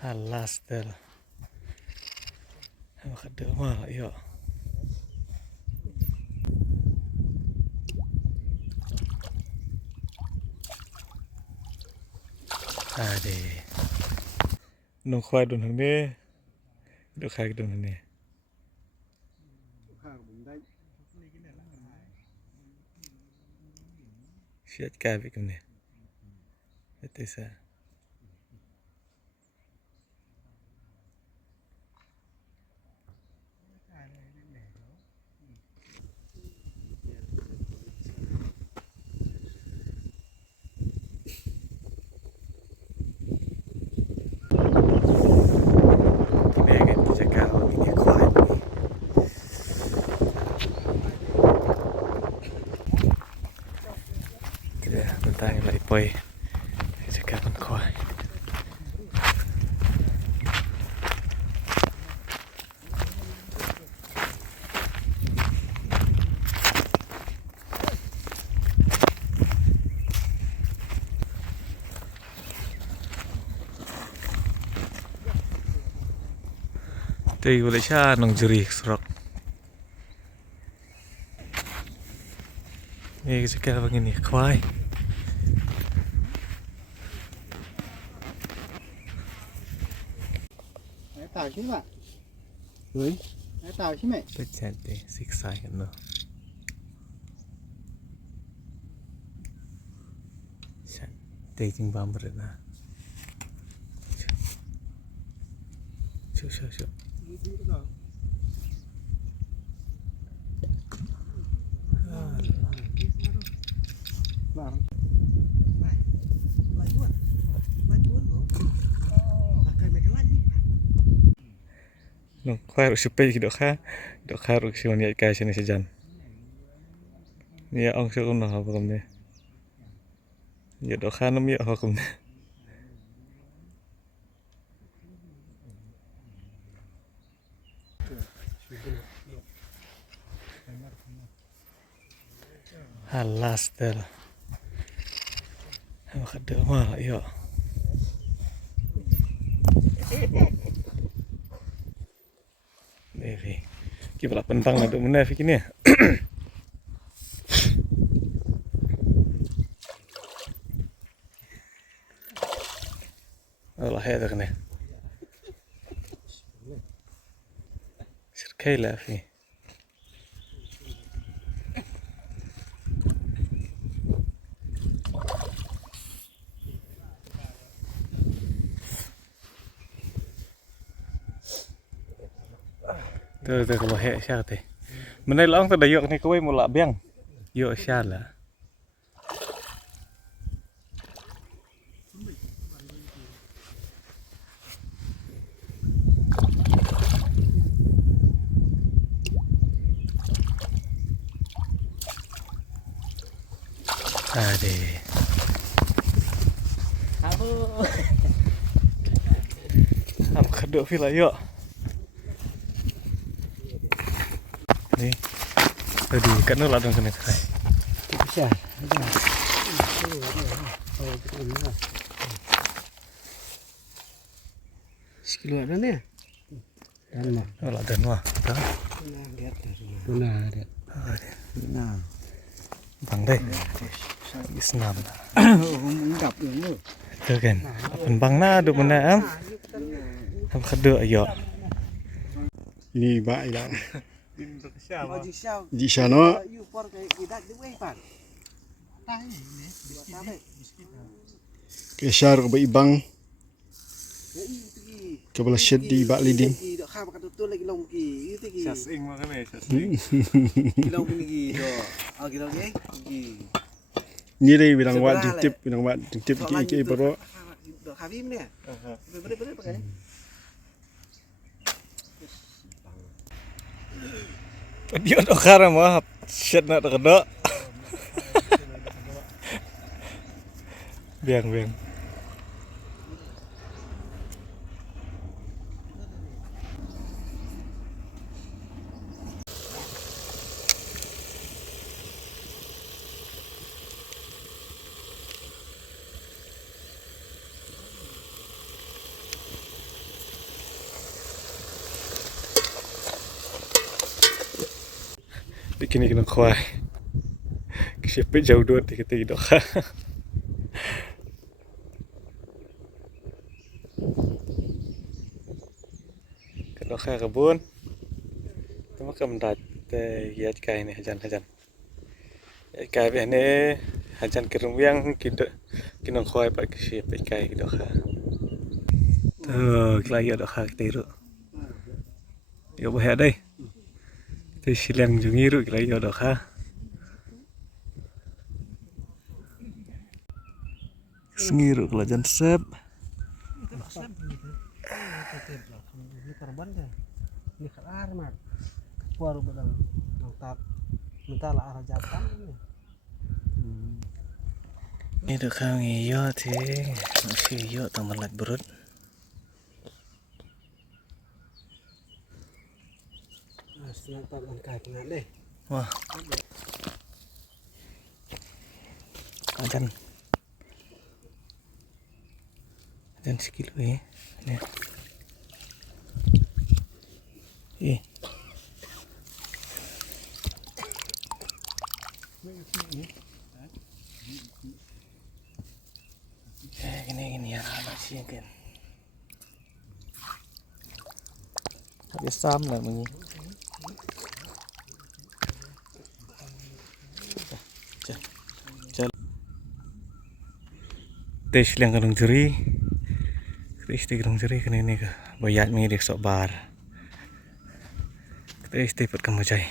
Halas del. Makadil mah yo. Ade. Nung khoai dun thằng đi. Được khai dun thằng này. Siat ka việc này. Itu sa. Tay lại quay sẽ cả con khoai tây boleh cha nong jeri serok ini sẽ cả begini khoai tàu chứ bạn ơi tàu chứ mẹ Pecat deh siksa kan lo tây jing bam berna Syuk vâng nong khoai ruk supaya dok kha ruk si mani kai sini sejan ni ong syuk noh apa kamne ya dok kha nom ya apa kamne halas del makadil mah yo Devi kita pentang ada mana fikirnya Allah هذا غني شركي لا في từ kalau hệ sao thì mình đây lóng từ đây này có một lọ beng dựa sao là Ade. Am khaduk fila yuk. Nih. Tadi kan lu ladang kena kai. bisa sekilo ada nih dan mah Oh, ladang mah. nah lihat nah Bang đây. Islam. gặp được luôn Tuh kan. Pen bang na duk mana am. Am khaduk yuk. ini bãi đã di sana ke syar ke ibang ke belah shed di bak liding Sasing mah kan ni deh bilang wat jengtip ki baru Dia dah kara mah shit nak kedok. Biang. Piknik nang khoai. Siapa jauh dua tiga tiga dok. Kedok kebun. Tama kemendat ya kai ni hajan. Kai be ne hajan kerung yang kita kinong khoai pak siapa kai kedok. Tuh, kelaya dok kita iru. Yo bahaya deh. Teh silang jungiru kelaya dok ha. Sengiru kelajan sep. Ini korban kan? Ini kelar mak. Baru bedang nangtap. Minta lah arah jatan ini. Ini tuh kang iyo sih, masih iyo teman lat berut. Setengah tahun kaki kena deh. Wah, ajan sekilo ya. Ih. Gini ya masih kan. Habis sam lah bunyi. Tes yang kadang jeri, Kristi kadang jeri kan ini ke bayat mirip sok bar. Tes dapat kamu cai.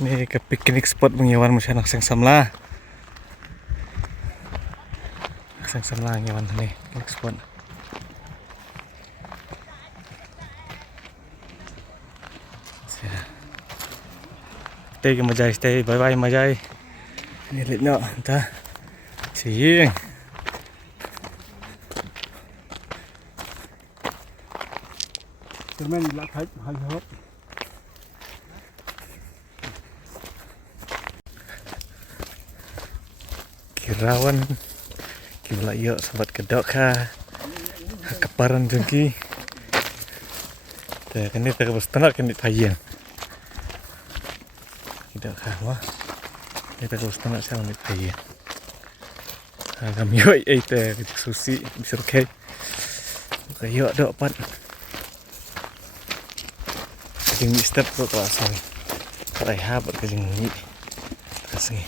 Ini ke piknik spot menyewan musya nak sengsam lah. Sengsam lah nyewan nih piknik spot. Stay ke majai stay bye bye majai. Ini lihat no entah. Cing. Termen lak haj hot. Kirawan kibla iyo sobat kedok ka keparan jengki teh kini teh kebustana kini tayen kedok ka wah kita kebustana saya kini tayen agam yo teh susi bisa kayak kayo dok pat kejeng step tuh kelasan karai habat kejeng ni kasih